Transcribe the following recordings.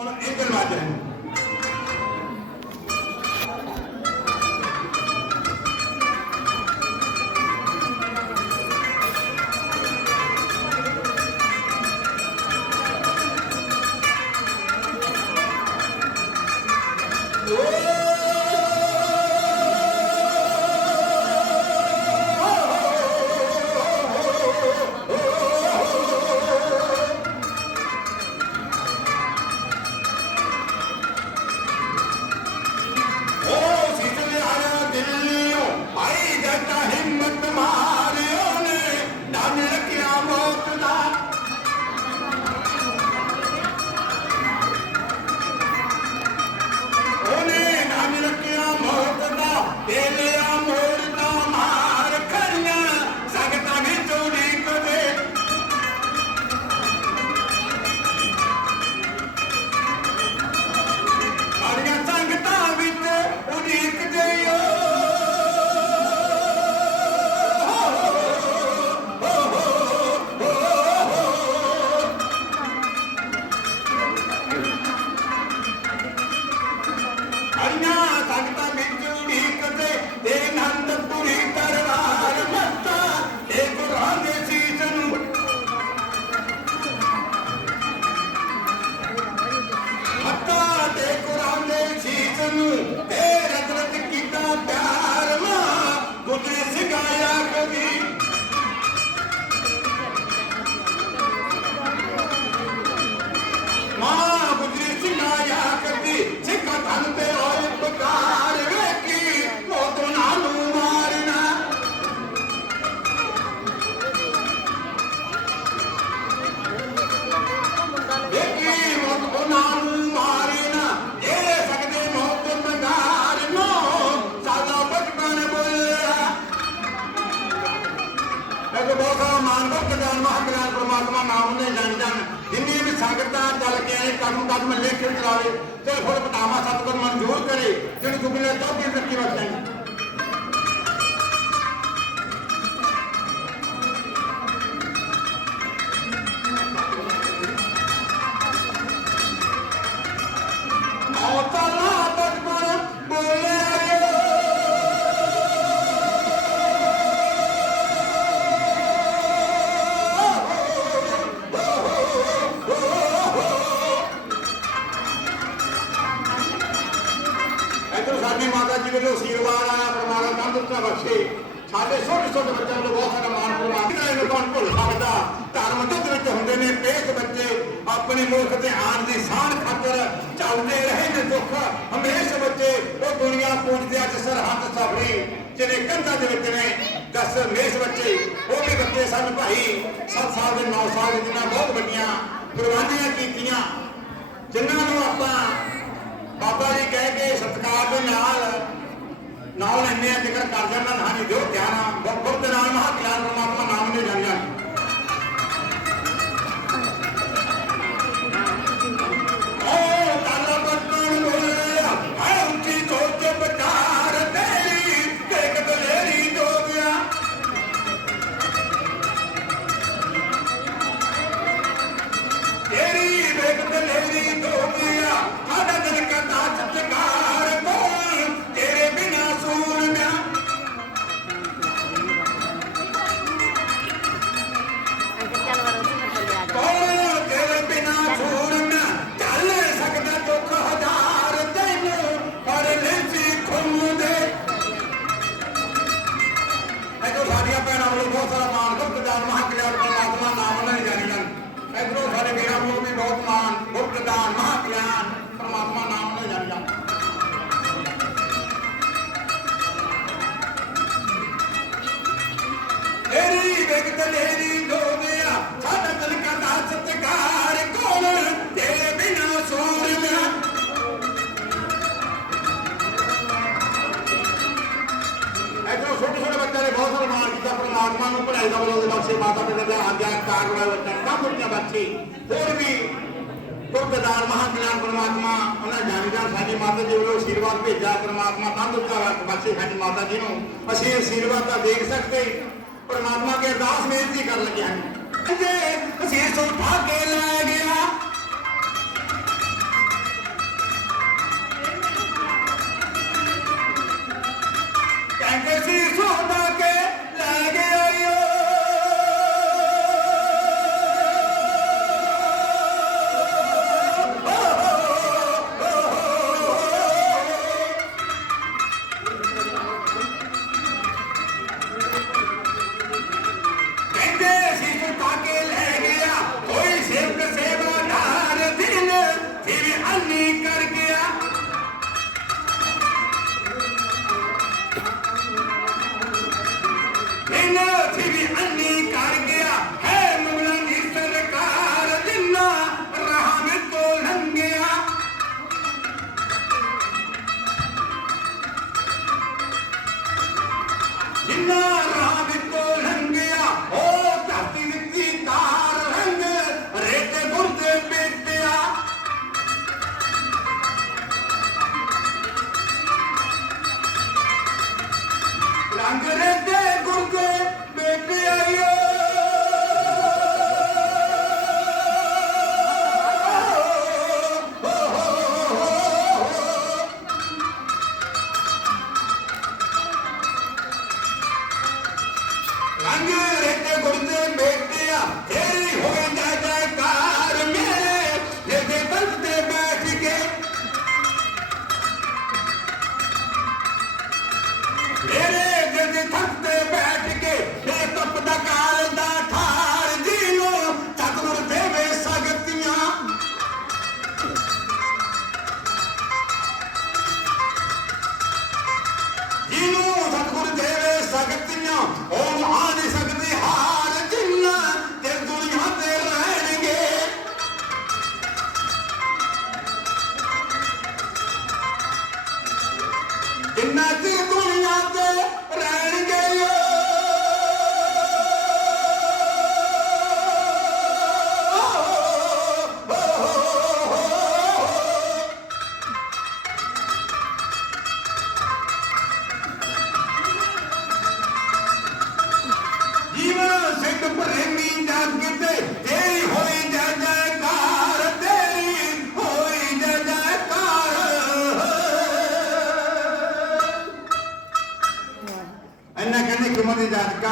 Onu. Oh! ਸ਼ੀਸ਼ ਨੂੰ ਮਹਾਗਰਾਨ ਨਾਮ ਨੇ ਜਾਣ ਜਾਣ। ਜਿੰਨੀ ਵੀ ਸੰਗਤਾਂ ਚੱਲ ਕੇ ਆਏ ਕਦਮ ਕਦਮ ਲੈ ਕੇ ਚਲਾਵੇ, ਤੇ ਫਿਰ ਪਟਾਵਾ ਸਤਿਗੁਰ ਮਨਜ਼ੂਰ ਕਰੇ, ਜਿਹੜੀ ਦੁਗਲੇ ਚੌਕੀ ਰੱਖੀ ਵਰਤਾਈ ਮਾਤਾ ਜੀ ਆਇਆ ਪਰਮਾਤਮਾ ਤੰਦਰੁਸਤੀ ਬਖਸ਼ੇ। ਸਾਡੇ ਛੋਟੇ ਛੋਟੇ ਬੱਚਿਆਂ ਨੂੰ ਬਹੁਤ ਸਾਰਾ ਮਾਣ ਪਰਮਾਤਮਾ ਕਿਤੇ ਇਹਨੂੰ ਕੌਣ ਭੁੱਲ ਸਕਦਾ? ਧਰਮ ਦੁੱਧ ਵਿੱਚ ਹੁੰਦੇ ਨੇ ਪੇਟ ਬੱਚੇ ਆਪਣੇ ਮੁਲਕ ਤੇ ਆਣ ਦੀ ਸਾਨ ਖਾਤਰ ਚੱਲਦੇ ਰਹੇ ਨੇ ਦੁੱਖ। ਹਮੇਸ਼ਾ ਬੱਚੇ, ਉਹ ਦੁਨੀਆ ਪੂਜਦੇ ਅੱਜ ਸਰਹੱਦ ਸਾਫਰੀ ਜਿਹੜੇ ਕੰਧਾਂ ਦੇ ਵਿੱਚ ਨੇ। ਦਸ ਮੇਸ਼ ਬੱਚੇ, ਉਹ ਵੀ ਬੱਚੇ ਸਨ ਭਾਈ 7 ਸਾਲ ਦੇ 9 ਸਾਲ ਦੇ, ਜਿਨ੍ਹਾਂ ਬਹੁਤ ਵੱਡੀਆਂ ਕੁਰਬਾਨੀਆਂ ਕੀਤੀਆਂ। ਜਿਨ੍ਹਾਂ ਨੂੰ ਆਪਾਂ ਬਾਬਾ ਜੀ ਕਹਿ ਕੇ ਸਤਕਾਰ ਦੇ ਨਾਲ ਨਾਲ ਇੰਨੇ ਜ਼ਿਕਰ ਕਰ ਜਾਂਦਾ ਨਾਨੀ ਦਿਓ ਧਿਆਨ ਗੁਰਤ ਨਾਲ ਮਹਾ ਗਿਆਨ ਪਰਮਾਤਮਾ ਬਲੋਂ ਦੇ ਬਖਸ਼ੇ ਮਾਤਾ ਪਿਤਾ ਦੇ ਆਗਿਆਕਾਰ ਬਣਾਏ ਬੱਚੇ ਕੰਮ ਪਰਮਾਤਮਾ, ਉਹਨਾਂ ਜਾਣੀ ਜਾਣ, ਸਾਡੀ ਮਾਤਾ ਜੀ ਵੱਲੋਂ ਆਸ਼ੀਰਵਾਦ ਭੇਜਿਆ, ਪਰਮਾਤਮਾ ਤੰਦਰੁਸਤਾ ਬਖਸ਼ੇ ਸਾਡੀ ਮਾਤਾ ਜੀ ਨੂੰ। ਅਸੀਂ ਆਸ਼ੀਰਵਾਦ ਤਾਂ ਦੇਖ ਸਕਦੇ, ਪਰਮਾਤਮਾ ਕੇ ਅਰਦਾਸ ਬੇਨਤੀ ਕਰਨ ਲੱਗੇ ਹਾਂ। ਜੇ ਅਸੀਂ ਸੋ ਲੈ ਗਿਆ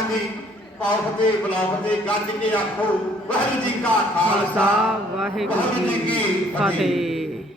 ਦੀ ਪਾਉ ਤੇ ਬੁਲਾਵ ਤੇ ਗੱਜ ਕੇ ਆਖੋ ਵਾਹਿਗੁਰੂ ਜੀ ਕਾ ਖਾਲਸਾ। ਵਾਹਿਗੁਰੂ ਜੀ ਕੀ ਫਤਿਹ।